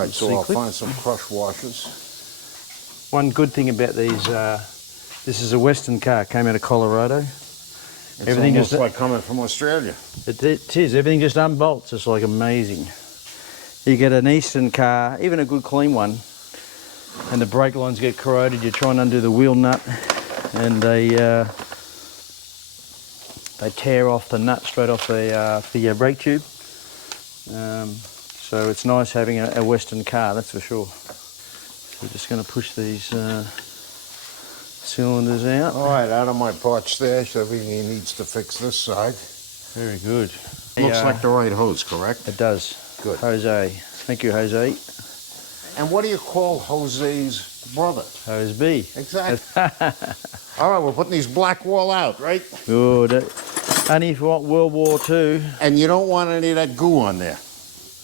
right, so I'll find some crush washers. One good thing about these, this is a Western car, came out of Colorado. It's everything almost just like coming from Australia. It is, everything just unbolts, it's like amazing. You get an Eastern car, even a good clean one, and the brake lines get corroded, you try and undo the wheel nut, and they tear off the nut straight off the brake tube. So it's nice having a Western car, that's for sure. So we're just going to push these cylinders out. All right, out of my part stash, everything needs to fix this side. Very good. Looks like the right hose, correct? It does. Good. Jose. Thank you, Jose. And what do you call Jose's brother? Hose B. Exactly. All right, we're putting these black wall out, right? Good. Only if you want World War II. And you don't want any of that goo on there.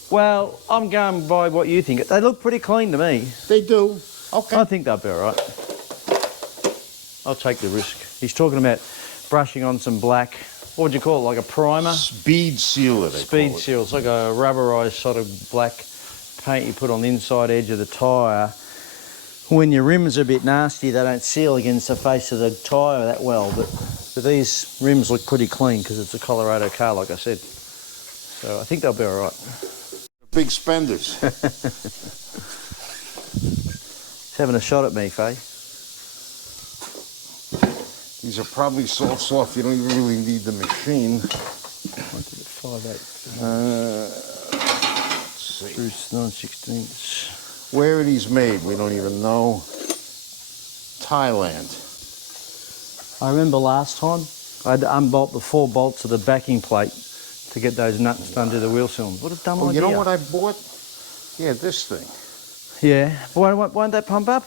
Well, I'm going by what you think. They look pretty clean to me. They do. Okay. I think they'll be all right. I'll take the risk. He's talking about brushing on some black, what would you call it, like a primer? Speed sealer, they call it. Speed seal. It's like a rubberized sort of black paint you put on the inside edge of the tyre. When your rims are a bit nasty, they don't seal against the face of the tyre that well, but these rims look pretty clean because it's a Colorado car, like I said. So I think they'll be all right. Big spenders. He's having a shot at me, Faye. These are probably so soft you don't even really need the machine. 5/8. Let's see. Spruce 9/16. Where are these made? We don't even know. Thailand. I remember last time I had to unbolt the 4 bolts of the backing plate to get those nuts done to the wheel cylinder. What a dumb idea. You know what I bought? Yeah, this thing. Yeah. Won't that pump up?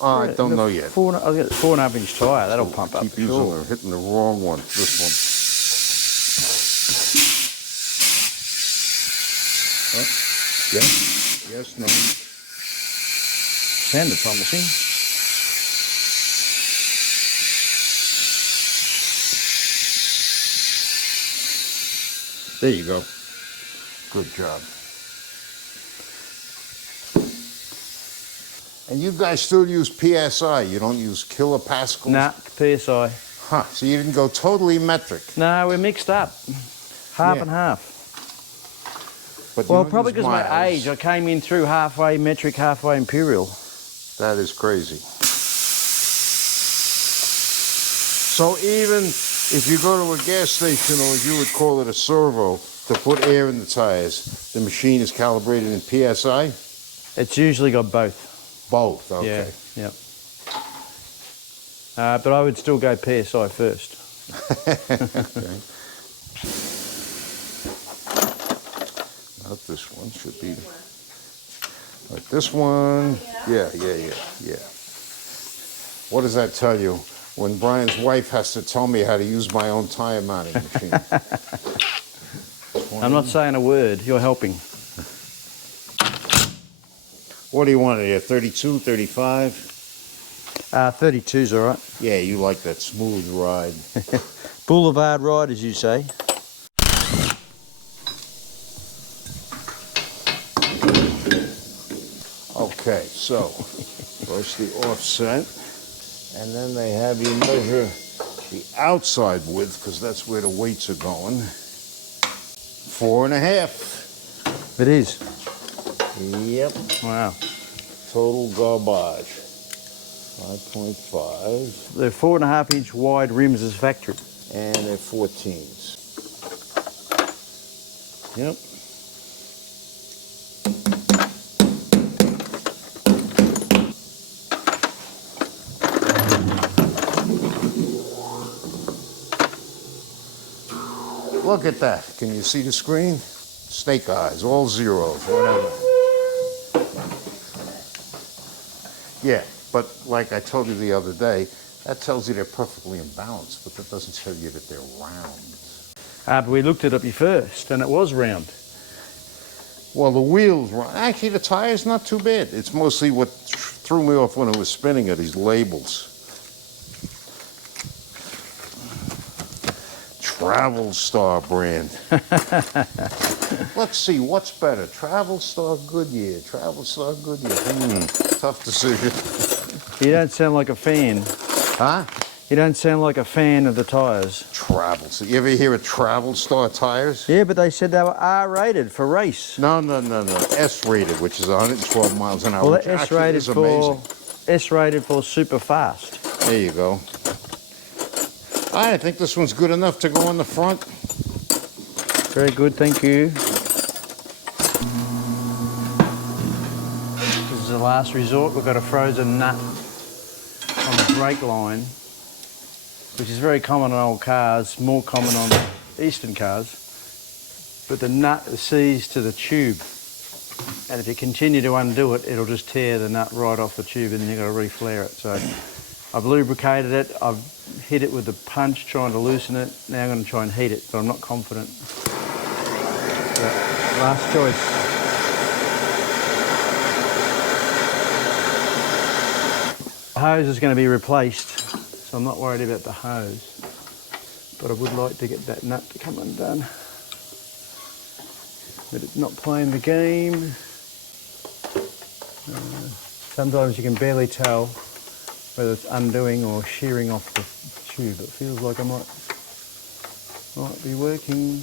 Oh, I don't know yet. 4.5 inch tyre, that'll pump up. Keep using it, hitting the wrong one. This one. Oh, yes, yes, no. Sounded promising. There you go. Good job. And you guys still use PSI, you don't use kilopascals? Nah, PSI. Huh, so you didn't go totally metric? No, we're mixed up. Half and half. But well, probably because of my age. I came in through halfway metric, halfway imperial. That is crazy. So even if you go to a gas station, or as you would call it, a servo, to put air in the tires, the machine is calibrated in PSI? It's usually got both. Both, okay. Yeah. But I would still go PSI first. Okay. Not this one, should be like this one. Yeah. What does that tell you? When Brian's wife has to tell me how to use my own tire mounting machine. I'm not saying a word, you're helping. What do you want here, 32, 35? 32's all right. Yeah, you like that smooth ride. Boulevard ride, as you say. Okay, so first the offset, and then they have you measure the outside width, because that's where the weights are going. 4.5. It is. Yep. Wow. Total garbage. 5.5. They're 4.5 inch wide rims as factory. And they're 14s. Yep. Look at that. Can you see the screen? Snake eyes, all zeros, whatever. Yeah, but like I told you the other day, that tells you they're perfectly in balance, but that doesn't tell you that they're round. But we looked it up first, and it was round. Well, the wheels round. Actually, the tire's not too bad. It's mostly what threw me off when it was spinning are these labels. Travel Star brand. Let's see, what's better? Travel Star, Goodyear. Travel Star, Goodyear. Tough decision. You don't sound like a fan. Huh? You don't sound like a fan of the tyres. Travel Star. You ever hear of Travel Star tires? Yeah, but they said they were R-rated for race. No. S-rated, which is 112 miles an hour. Well, which actually is amazing. S-rated for super fast. There you go. I think this one's good enough to go on the front. Very good, thank you. This is the last resort. We've got a frozen nut on the brake line, which is very common on old cars, more common on Eastern cars. But the nut is seized to the tube, and if you continue to undo it, it'll just tear the nut right off the tube, and then you've got to re-flare it. So I've lubricated it, I've hit it with the punch trying to loosen it. Now I'm going to try and heat it, but I'm not confident. So, last choice. The hose is going to be replaced, so I'm not worried about the hose, but I would like to get that nut to come undone. But it's not playing the game. Sometimes you can barely tell whether it's undoing or shearing off the tube. It feels like I might be working.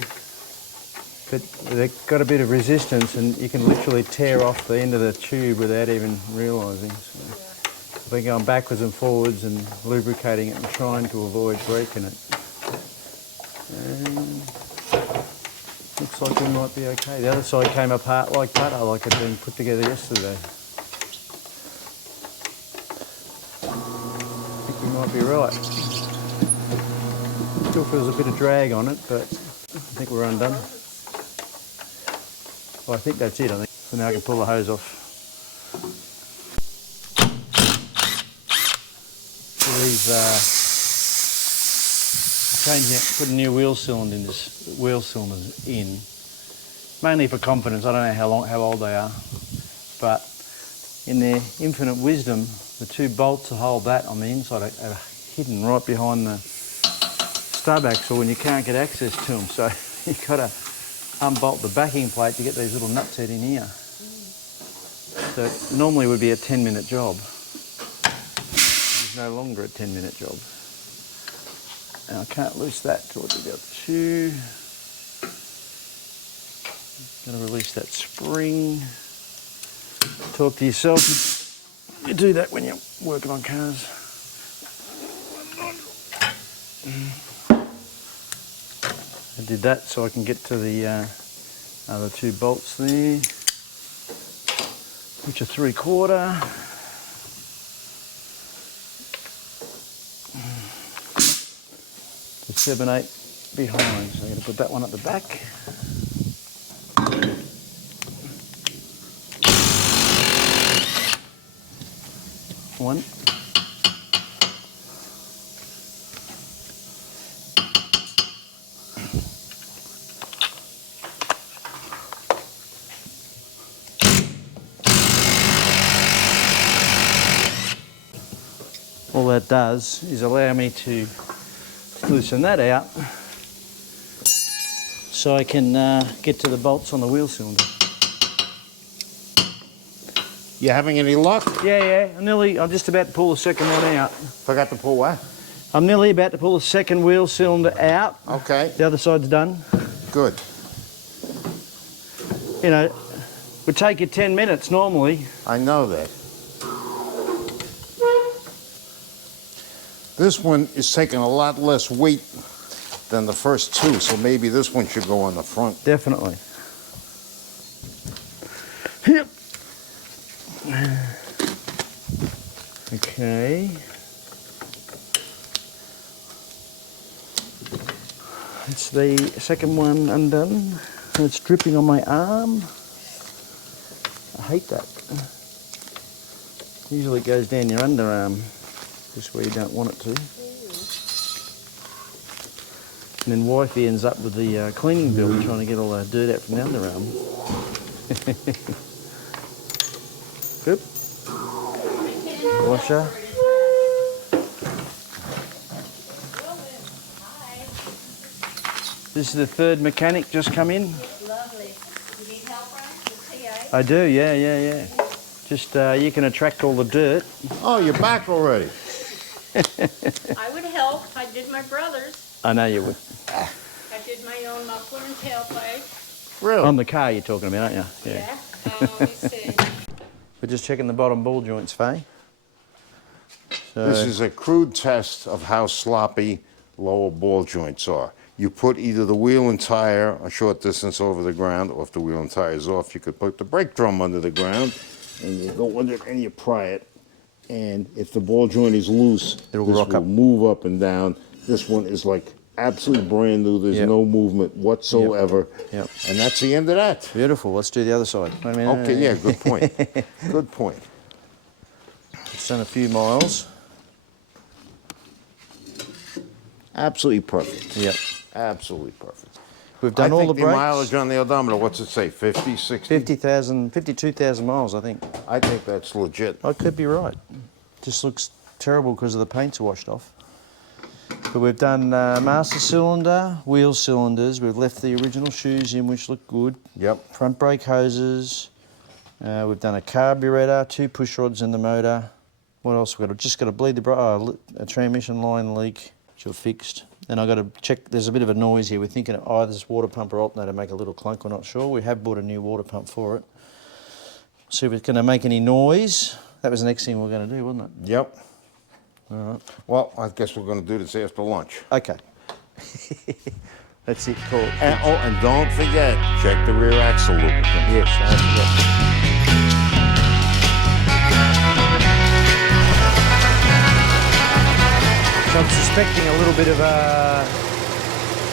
But they've got a bit of resistance, and you can literally tear off the end of the tube without even realising. So I've been going backwards and forwards and lubricating it and trying to avoid breaking it. And looks like we might be okay. The other side came apart like butter, like it had been put together yesterday. I think we might be right. Still feels a bit of drag on it, but I think we're undone. Well, I think that's it, I think. So now I can pull the hose off. So these, putting new wheel cylinders in, mainly for confidence. I don't know how old they are, but in their infinite wisdom, the two bolts that hold that on the inside are hidden right behind the stub axle when you can't get access to them. So you've got to unbolt the backing plate to get these little nuts out in here. So it normally would be a 10-minute job. It's no longer a 10-minute job. And I can't loose that till it's about 2. Going to release that spring. Talk to yourself. You do that when you're working on cars. I did that so I can get to the other 2 bolts there, which are 3/4. The 7/8 behind, so I'm going to put that one at the back. One. All that does is allow me to loosen that out so I can get to the bolts on the wheel cylinder. You having any luck? Yeah, I'm just about to pull the second one out. Forgot to pull what? I'm nearly about to pull the second wheel cylinder out. Okay. The other side's done. Good. You know, it would take you 10 minutes normally. I know that. This one is taking a lot less weight than the first 2, so maybe this one should go on the front. Definitely. Yep. Okay. It's the second one undone. It's dripping on my arm. I hate that. Usually it goes down your underarm, just where you don't want it to. And then wifey ends up with the cleaning bill trying to get all the dirt out from the underarm. Good. Washer. This is the third mechanic just come in. Lovely. You need help, Ron? With TA? I do, yeah. Just, you can attract all the dirt. Oh, you're back already. I would help. I did my brother's. I know you would. I did my own muffler and tailpipe. Really? On the car you're talking about, aren't you? Yeah. Let me see. We're just checking the bottom ball joints, Faye. So, This is a crude test of how sloppy lower ball joints are. You put either the wheel and tire a short distance over the ground, or if the wheel and tire is off, you could put the brake drum under the ground, and you go under it and you pry it. And if the ball joint is loose, It'll this rock will up. move up and down. This one is like absolutely brand new. There's Yep. no movement whatsoever. Yep. And that's the end of that. beautiful. Let's do the other side. Wait a minute. Okay, yeah, good point. Good point. It's done a few miles. Absolutely perfect. Yep. Absolutely perfect. We've done I all think the the brakes. mileage on the odometer, what's it say, 50, 60? 52,000 miles, I think. I think that's legit. I could be right. Just looks terrible because of the paint's washed off. But we've done master cylinder, wheel cylinders. We've left the original shoes in, which look good. Yep. Front brake hoses. We've done a carburetor, 2 push rods in the motor. What else we've got? Just got to bleed the a transmission line leak, which are fixed. Then I've got to check, there's a bit of a noise here. We're thinking of either this water pump or alternator make a little clunk, we're not sure. We have bought a new water pump for it. See if it's going to make any noise. That was the next thing we were going to do, wasn't it? Yep. All right. Well, I guess we're going to do this after lunch. Okay. That's it, cool. And don't forget, check the rear axle lubricant. Yes, I forgot. So I'm suspecting a little bit of a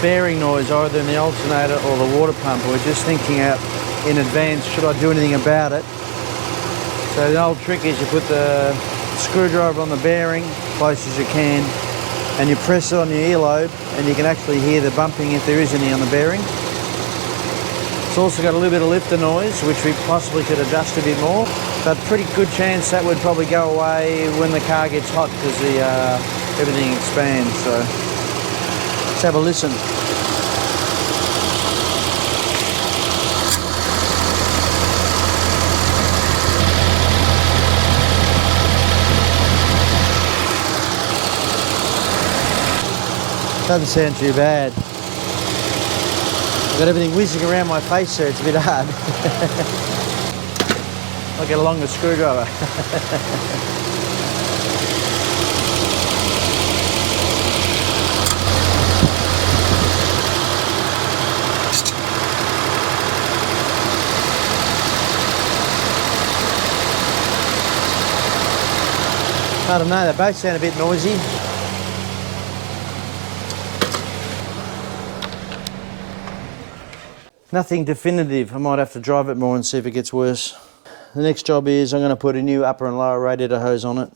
bearing noise either in the alternator or the water pump. We're just thinking out in advance, should I do anything about it? So the old trick is you put the screwdriver on the bearing, close as you can, and you press it on your earlobe, and you can actually hear the bumping if there is any on the bearing. It's also got a little bit of lifter noise, which we possibly could adjust a bit more, but pretty good chance that would probably go away when the car gets hot because the everything expands. So let's have a listen. Doesn't sound too bad. I've got everything whizzing around my face there, it's a bit hard. I'll get a longer screwdriver. I don't know, they both sound a bit noisy. Nothing definitive. I might have to drive it more and see if it gets worse. The next job is I'm going to put a new upper and lower radiator hose on it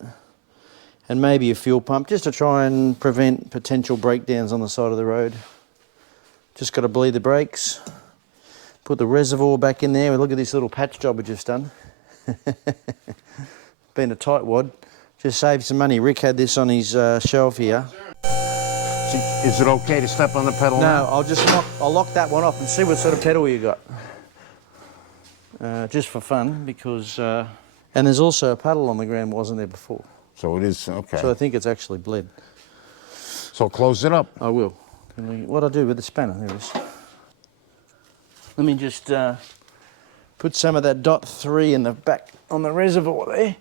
and maybe a fuel pump just to try and prevent potential breakdowns on the side of the road. Just got to bleed the brakes, put the reservoir back in there. Look at this little patch job we just done. Been a tight wad. Just saved some money. Rick had this on his shelf here. Is it okay to step on the pedal No, now? I'll lock that one off and see what sort of pedal you got. Just for fun, because and there's also a paddle on the ground, wasn't there before? So it is, okay. So I think it's actually bled. So close it up. I will. What I do with the spanner? There it is. Let me just put some of that .3 in the back on the reservoir there.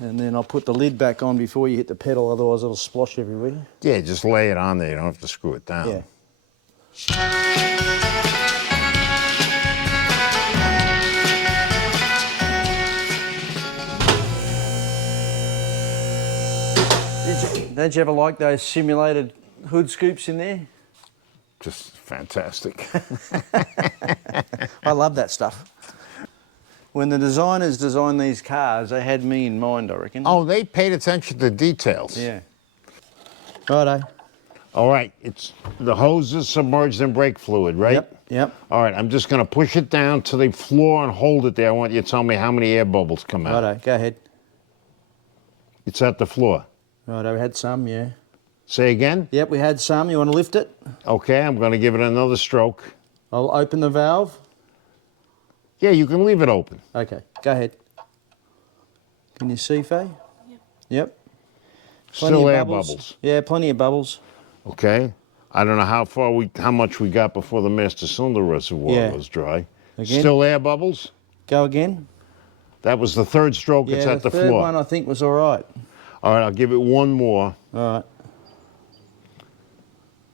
And then I'll put the lid back on before you hit the pedal, otherwise it'll splosh everywhere. Yeah, just lay it on there. You don't have to screw it down. Yeah. Don't you ever like those simulated hood scoops in there? Just fantastic. I love that stuff. When the designers designed these cars, they had me in mind, I reckon. Oh, they paid attention to details. Yeah. Righto. All right, it's the hose is submerged in brake fluid, right? Yep. All right, I'm just going to push it down to the floor and hold it there. I want you to tell me how many air bubbles come out. Righto, go ahead. It's at the floor. Righto, we had some, yeah. Say again? Yep, we had some. You want to lift it? Okay, I'm going to give it another stroke. I'll open the valve. Yeah, you can leave it open. Okay, go ahead. Can you see, Faye? Yep. Plenty Still of air bubbles. Yeah, plenty of bubbles. Okay. I don't know how much we got before the master cylinder reservoir was dry. Again? Still air bubbles? Go again. That was the third stroke. It's at the third floor. one I think was all right. All right, I'll give it one more. All right.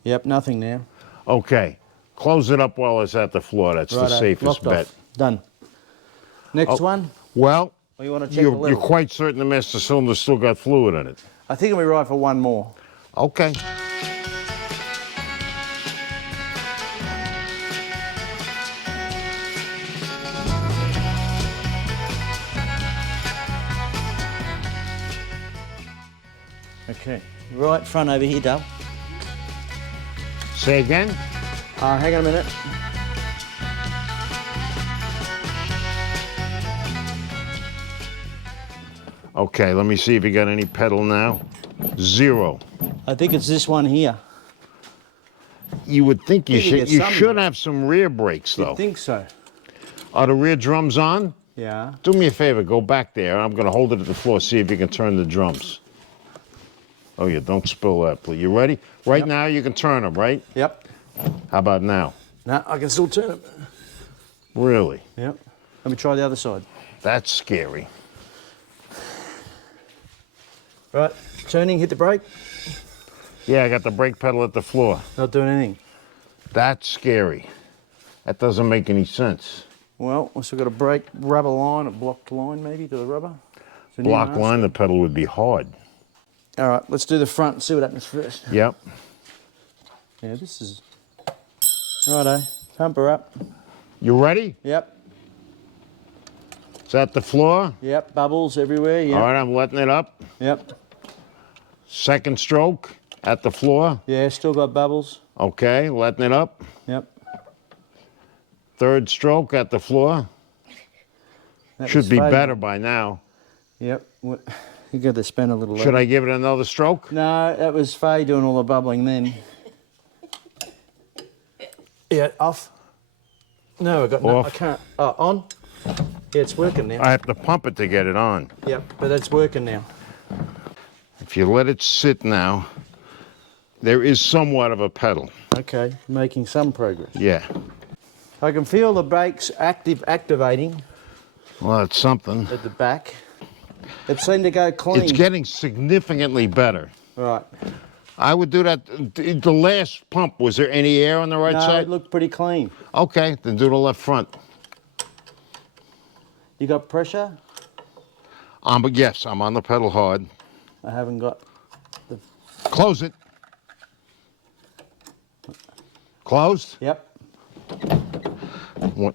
Yep, nothing now. Okay. Close it up while it's at the floor. That's the safest Locked bet. off. Done. Next one. Well, Or you want to check the you're level? quite certain the master cylinder's still got fluid in it. I think it'll be right for one more. Okay. Okay. Right front over here, Dale. Say again? Hang on a minute. Okay, let me see if you got any pedal now. 0. I think it's this one here. You would think you think you should. get You some, should though. have some rear brakes I though. think so. Are the rear drums on? Yeah. Do me a favor, go back there. I'm going to hold it at the floor, see if you can turn the drums. Oh yeah, don't spill that, please. You ready? Right Yep. now you can turn them, right? Yep. How about now? No, I can still turn it. Really? Yep. Let me try the other side. That's scary. Right. Turning, hit the brake. Yeah, I got the brake pedal at the floor. Not doing anything. That's scary. That doesn't make any sense. Well, we still got a brake rubber line, a blocked line maybe to the rubber. It's a new Block master. line, the pedal would be hard. All right, let's do the front and see what happens first. Yep. Yeah, this is... Righto, pump her up. You ready? Yep, Is that the floor? yep, bubbles everywhere, yep. All right, I'm letting it up. Yep, Second stroke at the floor. yeah, still got bubbles. Okay, letting it up. Yep. Third stroke at the floor. That Should was be fading. better by now. Yep, you got to spin a little Should I give it another stroke? No, that was Faye doing all the bubbling then. Yeah, off. No, I got no, I Off. can't. Oh, on? Yeah, it's working now. I have to pump it to get it on. Yep, but that's working now. If you let it sit now, there is somewhat of a pedal. Okay, making some progress. Yeah. I can feel the brakes activating Well, that's something. at the back. It seemed to go clean. It's getting significantly better. Right. I would do that. The last pump, was there any air on the right No, side? it looked pretty clean. Okay, then do the left front. You got pressure? But yes, I'm on the pedal hard. I haven't got the... Close it. Closed? Yep. What?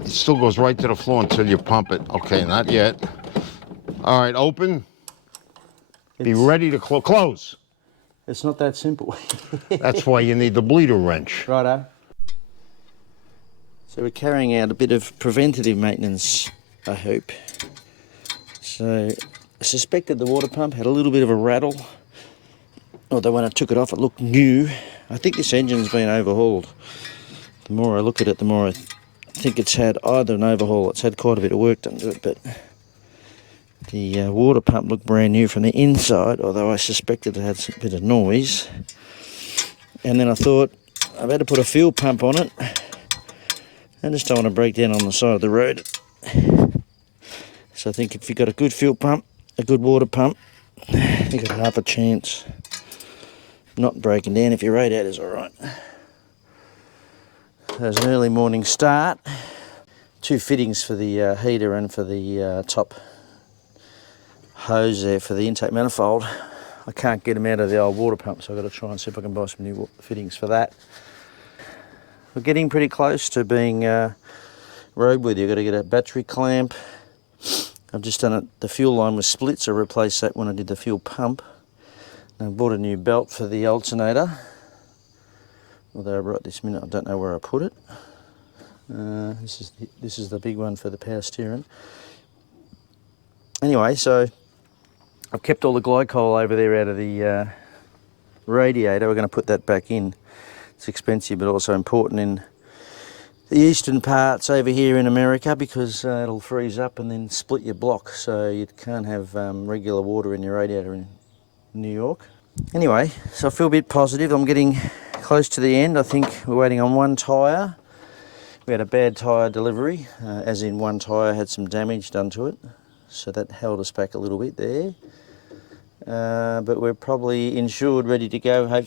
It still goes right to the floor until you pump it. Okay, not yet. All right, open. Be It's- ready to close. It's not that simple. That's why you need the bleeder wrench. Righto. So we're carrying out a bit of preventative maintenance, I hope. So I suspected the water pump had a little bit of a rattle. Although when I took it off, it looked new. I think this engine's been overhauled. The more I look at it, the more I think it's had either an overhaul, it's had quite a bit of work done to it, but the water pump looked brand new from the inside, although I suspected it had some bit of noise. And then I thought, I better put a fuel pump on it. I just don't want to break down on the side of the road. So I think if you've got a good fuel pump, a good water pump, you've got half a chance not breaking down if your radiator's alright. There's an early morning start. 2 fittings for the heater and for the top hose there for the intake manifold. I can't get them out of the old water pump, so I've got to try and see if I can buy some new fittings for that. We're getting pretty close to being roadworthy. I've got to get a battery clamp. I've just done it, the fuel line was split, so I replaced that when I did the fuel pump. And I bought a new belt for the alternator. Although right this minute I don't know where I put it. This is the big one for the power steering. Anyway, so I've kept all the glycol over there out of the radiator. We're going to put that back in. It's expensive, but also important in the eastern parts over here in America, because it'll freeze up and then split your block, so you can't have regular water in your radiator in New York. Anyway, so I feel a bit positive. I'm getting close to the end. I think we're waiting on one tyre. We had a bad tyre delivery, as in one tyre had some damage done to it, so that held us back a little bit there. But we're probably insured, ready to go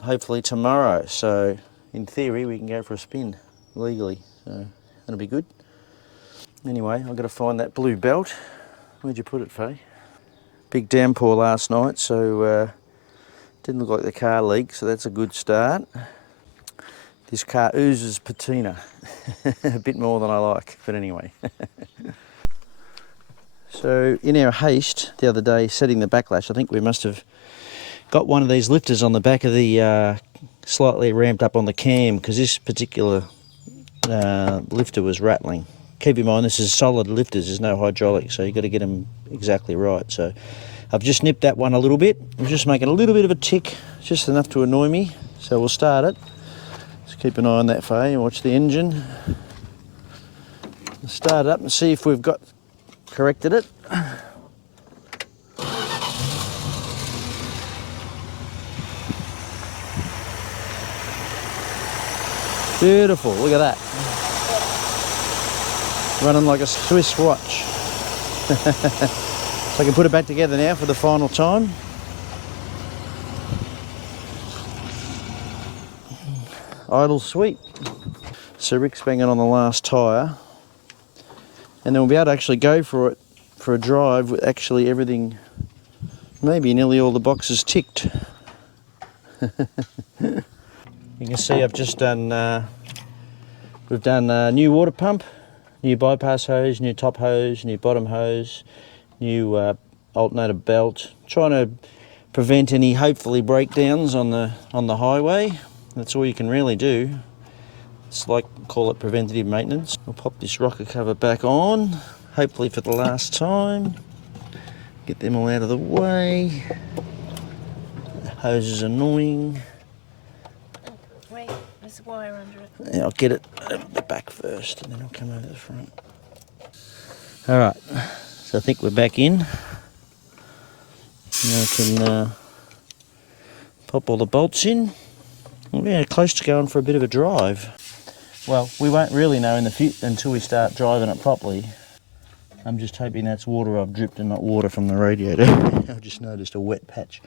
hopefully tomorrow, so in theory we can go for a spin legally, so that'll be good. Anyway, I've got to find that blue belt. Where'd you put it, Faye? Big downpour last night, so didn't look like the car leaked, so that's a good start. This car oozes patina, a bit more than I like, but anyway. So in our haste the other day setting the backlash, I think we must have got one of these lifters on the back of the slightly ramped up on the cam, because this particular lifter was rattling. Keep in mind this is solid lifters, there's no hydraulic, so you've got to get them exactly right. So I've just nipped that one a little bit. I'm just making a little bit of a tick, just enough to annoy me. So we'll start it. Just keep an eye on that, Faye, and watch the engine. We'll start it up and see if we've got corrected it. Beautiful, look at that. Running like a Swiss watch. So I can put it back together now for the final time. Idle sweet. So Rick's banging on the last tyre, and then we'll be able to actually go for it for a drive with actually everything, maybe nearly all the boxes ticked. You can see I've just done, we've done a new water pump, new bypass hose, new top hose, new bottom hose, new alternator belt, trying to prevent any hopefully breakdowns on the highway. That's all you can really do. It's like, call it preventative maintenance. We'll pop this rocker cover back on, hopefully for the last time. Get them all out of the way. The hose is annoying. Wait, there's a wire under it. Yeah, I'll get it at the back first and then I'll come over the front. All right, so I think we're back in. Now I can pop all the bolts in. We're close to going for a bit of a drive. Well, we won't really know in the future until we start driving it properly. I'm just hoping that's water I've dripped and not water from the radiator. I just noticed a wet patch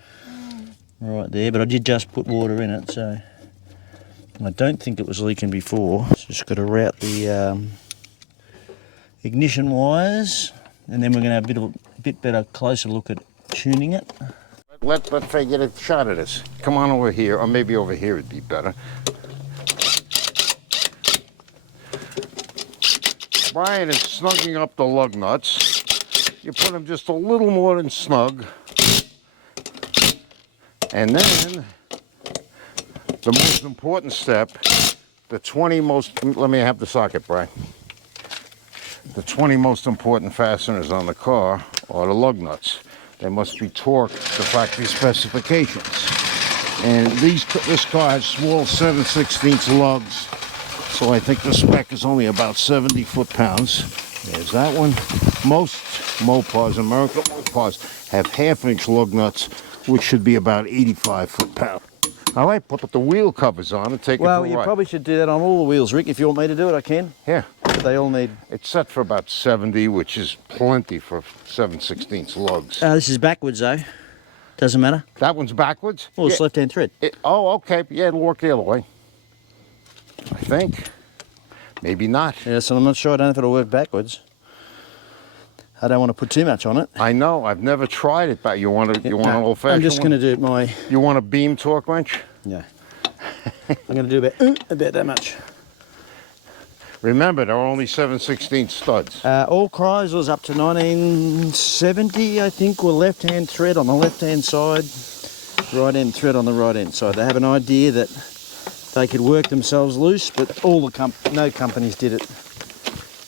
right there, but I did just put water in it, so I don't think it was leaking before. Just got to route the ignition wires, and then we're going to have a bit better, closer look at tuning it. Let Faye get a shot at this. Come on over here, or maybe over here would be better. Brian is snugging up the lug nuts. You put them just a little more than snug. And then, the most important step, the 20 most, let me have the socket, Brian. The 20 most important fasteners on the car are the lug nuts. They must be torqued to factory specifications. And this car has small 7/16 lugs, so I think the spec is only about 70 foot-pounds. There's that one. Most Mopars, American Mopars, have half-inch lug nuts, which should be about 85 foot-pounds. All right, put the wheel covers on and take it for a ride. Well, you probably should do that on all the wheels, Rick. If you want me to do it, I can. Yeah. But they all need... It's set for about 70, which is plenty for 7/16 lugs. this is backwards, though. Doesn't matter. That one's backwards? Well, it's left-hand thread. Oh, okay. Yeah, it'll work the other way. I think. Maybe not. Yeah, so I'm not sure. I don't know if it'll work backwards. I don't want to put too much on it. I know. I've never tried it, but you want an old-fashioned one? I'm just going to do it my... You want a beam torque wrench? Yeah. I'm going to do about that much. Remember, there are only 7/16 studs. All Chryslers up to 1970, I think, were left-hand thread on the left-hand side, right-hand thread on the right-hand side. They have an idea that they could work themselves loose, but no companies did it.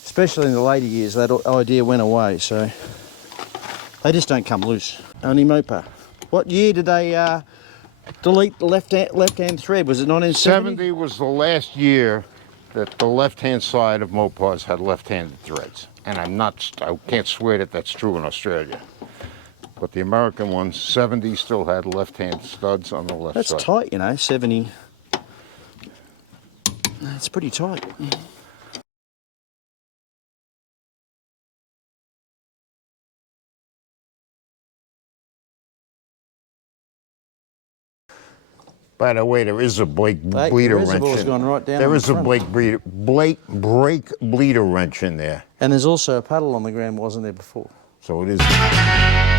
Especially in the later years, that idea went away, so they just don't come loose. Only Mopar. What year did they delete the left-hand thread. Was it 1970? 70 was the last year that the left-hand side of Mopars had left-handed threads. And I can't swear that that's true in Australia. But the American ones, 70 still had left-hand studs on the left That's side. tight, you know, 70. That's pretty tight. By the way, there is a brake Hey, bleeder the wrench reservoir's in gone right down there. on Is the a front. brake bleeder wrench in there. And there's also a puddle on the ground, wasn't there before? So it is.